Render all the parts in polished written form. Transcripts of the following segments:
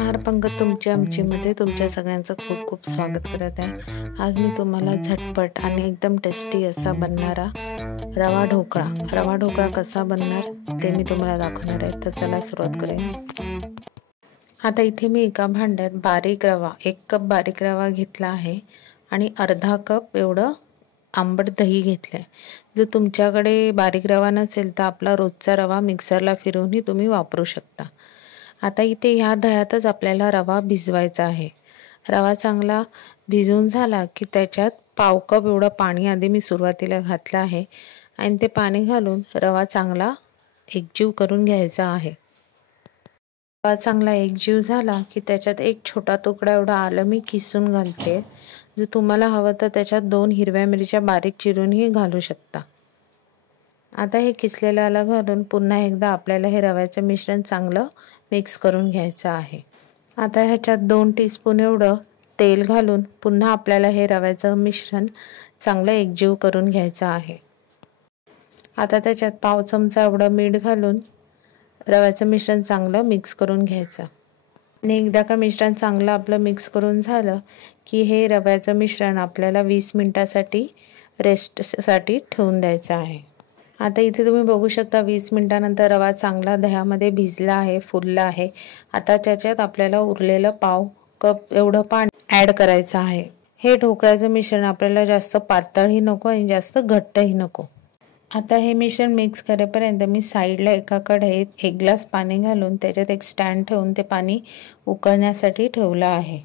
नमस्कार पंकज तुमच्या आमचीमध्ये तुमच्या सगळ्यांचं खूप खूप स्वागत करत आहे। आज मी तुम्हाला झटपट आणि एकदम टेस्टी असा बनणारा रवा ढोकळा कसा बनणार ते मी तुम्हाला दाखवणार आहे। तर चला सुरुवात करूया। आता इथे मी एका भांड्यात बारीक रवा 1 कप बारीक रवा घेतला आहे आणि अर्धा कप एवढं आंबट दही घेतलंय। जर तुमच्याकडे बारीक रवा नसेल तर आपला रोजचा रवा मिक्सरला फिरवूनही तुम्ही वापरू शकता। आता इथे ह्या दह्यातच आपल्याला रवा भिजवायचा आहे। रवा चांगला भिजून झाला की त्याच्यात पाव कप एवढं पाणी आधी मी सुरुवातीला घातलं आहे आणि ते पाणी घालून रवा चांगला एकजीव करून घ्यायचा आहे। रवा चांगला एकजीव झाला की त्याच्यात एक छोटा तुकडा एवढा आलं मी किसून घालते। जर तुम्हाला हवं तर त्याच्यात 2 हिरव्या मिरच्या बारीक चिरूनही घालू शकता। आता हे किसलेलं आलं घालून पुन्हा एकदा आपल्याला हे रव्याचं मिश्रण चांगलं मिक्स करून घ्यायचं आहे। आता ह्याच्यात 2 टीस्पून एवढं तेल घालून पुन्हा आपल्याला हे रव्याचं मिश्रण चांगलं एकजीव करून घ्यायचं आहे। आता त्याच्यात पाव चमचा एवढं मीठ घालून रव्याचं मिश्रण चांगलं मिक्स करून घ्यायचं। आणि एकदा का मिश्रण चांगलं आपलं मिक्स करून झालं की हे रव्याचं मिश्रण आपल्याला 20 मिनिटासाठी रेस्टसाठी ठेवून द्यायचं आहे। आता इथे तुम्ही बघू शकता 20 मिनिटानंतर रवा चांगला दह्यामध्ये भिजला आहे, फुलला आहे। आता त्याच्यात आपल्याला उरलेलं पाव कप एवढं पाणी ॲड करायचं आहे। हे ढोकळ्याचं मिश्रण आपल्याला जास्त पातळही नको आणि जास्त घट्टही नको। आता हे मिश्रण मिक्स करेपर्यंत मी साईडला एका कढईत 1 ग्लास पाणी घालून त्याच्यात एक स्टँड ठेवून ते पाणी उकळण्यासाठी ठेवलं आहे।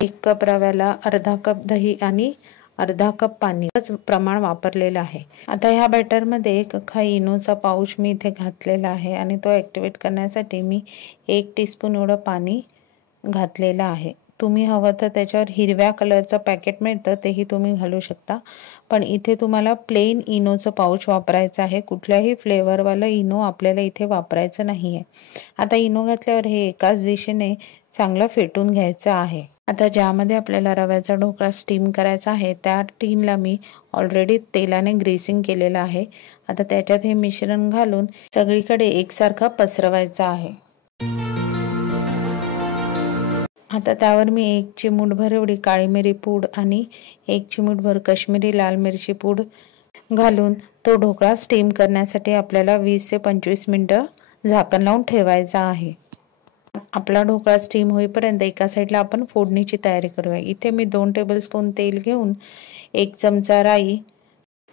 1 कप रव्याला अर्धा कप दही आणि अर्धा कप पाणीच प्रमाण वापरलेलं आहे। आता ह्या बॅटरमध्ये 1 अख्खा इनोचा पाऊच मी इथे घातलेला आहे आणि तो ॲक्टिवेट करण्यासाठी मी 1 टीस्पून एवढं पाणी घातलेलं आहे। तुम्ही हवं तर त्याच्यावर हिरव्या कलरचं पॅकेट मिळतं तेही तुम्ही घालू शकता, पण इथे तुम्हाला प्लेन इनोचं पाऊच वापरायचं आहे। कुठल्याही फ्लेवरवालं इनो आपल्याला इथे वापरायचं नाही आहे। आता इनो घातल्यावर हे एकाच दिशेने चांगलं फेटून घ्यायचं आहे। आता ज्यामध्ये आपल्याला रव्याचा ढोकळा स्टीम करायचा आहे त्या टीनला मी ऑलरेडी तेलाने ग्रीसिंग केलेलं आहे। आता त्याच्यात हे मिश्रण घालून सगळीकडे एकसारखं पसरवायचं आहे। आता त्यावर मी 1 चिमूटभर एवढी काळी मिरी पूड आणि 1 चिमूटभर काश्मीरी लाल मिरची पूड घालून तो ढोकळा स्टीम करण्यासाठी आपल्याला 20 ते 25 मिनिटं झाकण लावून ठेवायचा आहे। आपला ढोकळा स्टीम होईपर्यंत एका साईडला आपण फोडणीची तयारी करूया। इथे मी 2 टेबलस्पून तेल घेऊन 1 चमचा राई,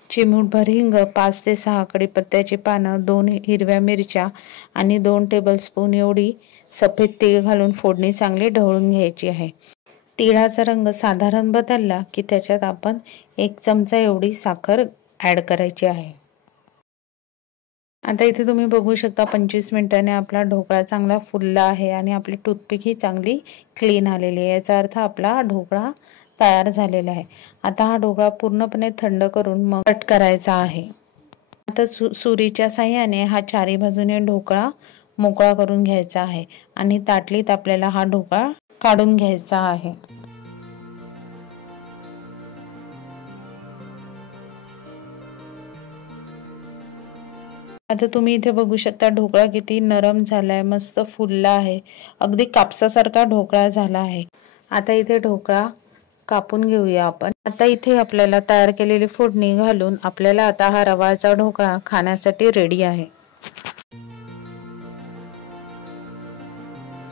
चिमूटभर हिंग, 5 ते 6 कढीपत्त्याची पानं, 2 हिरव्या मिरच्या आणि 2 टेबलस्पून एवढी सफेद तीळ घालून फोडणी चांगली ढवळून घ्यायची आहे। तिळाचा रंग साधारण बदलला की त्याच्यात आपण 1 चमचा एवढी साखर ॲड करायची आहे। आता इथे तुम्ही बघू शकता 25 मिनिटांनी आपला ढोकळा चांगला फुलला आहे आणि आपली टूथपिक ही चांगली क्लीन आलेली आहे। याचा अर्थ आपला ढोकळा तयार झालेला आहे। आता हा ढोकळा पूर्णपणे थंड करून मग कट करायचा आहे। आता सुरीच्या साहाय्याने हा चारी बाजूने ढोकळा मोकळा करून घ्यायचा आहे आणि ताटलीत आपल्याला हा ढोकळा काढून घ्यायचा आहे। आता तुम्ही इथे बघू शकता ढोकळा किती नरम झालाय, मस्त फुलला आहे, अगदी कापसासारखा ढोकळा झाला आहे। आता इथे ढोकळा कापून घेऊया आपण। आता इथे आपल्याला तयार केलेली फोडणी घालून आपल्याला आता हा रवाचा ढोकळा खाण्यासाठी रेडी आहे।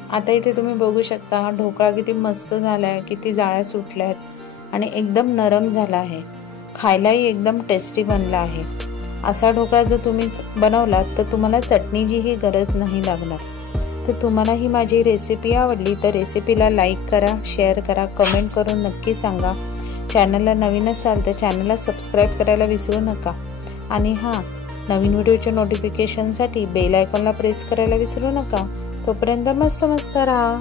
आता इथे तुम्ही बघू शकता हा ढोकळा किती मस्त झालाय, किती जाळ्या सुटल्यात आणि एकदम नरम झाला आहे। खायलाही एकदम टेस्टी बनला आहे। असा ढोकळा जर तुम्ही बनवलात तर तुम्हाला चटणीचीही गरज नाही लागणार। तर तुम्हाला ही माझी रेसिपी आवडली तर रेसिपीला लाईक करा, शेअर करा, कमेंट करून नक्की सांगा। चॅनलला नवीन असाल तर चॅनलला सबस्क्राईब करायला विसरू नका आणि नवीन व्हिडिओच्या नोटिफिकेशनसाठी बेल आयकॉनला प्रेस करायला विसरू नका। तोपर्यंत मस्त राहा।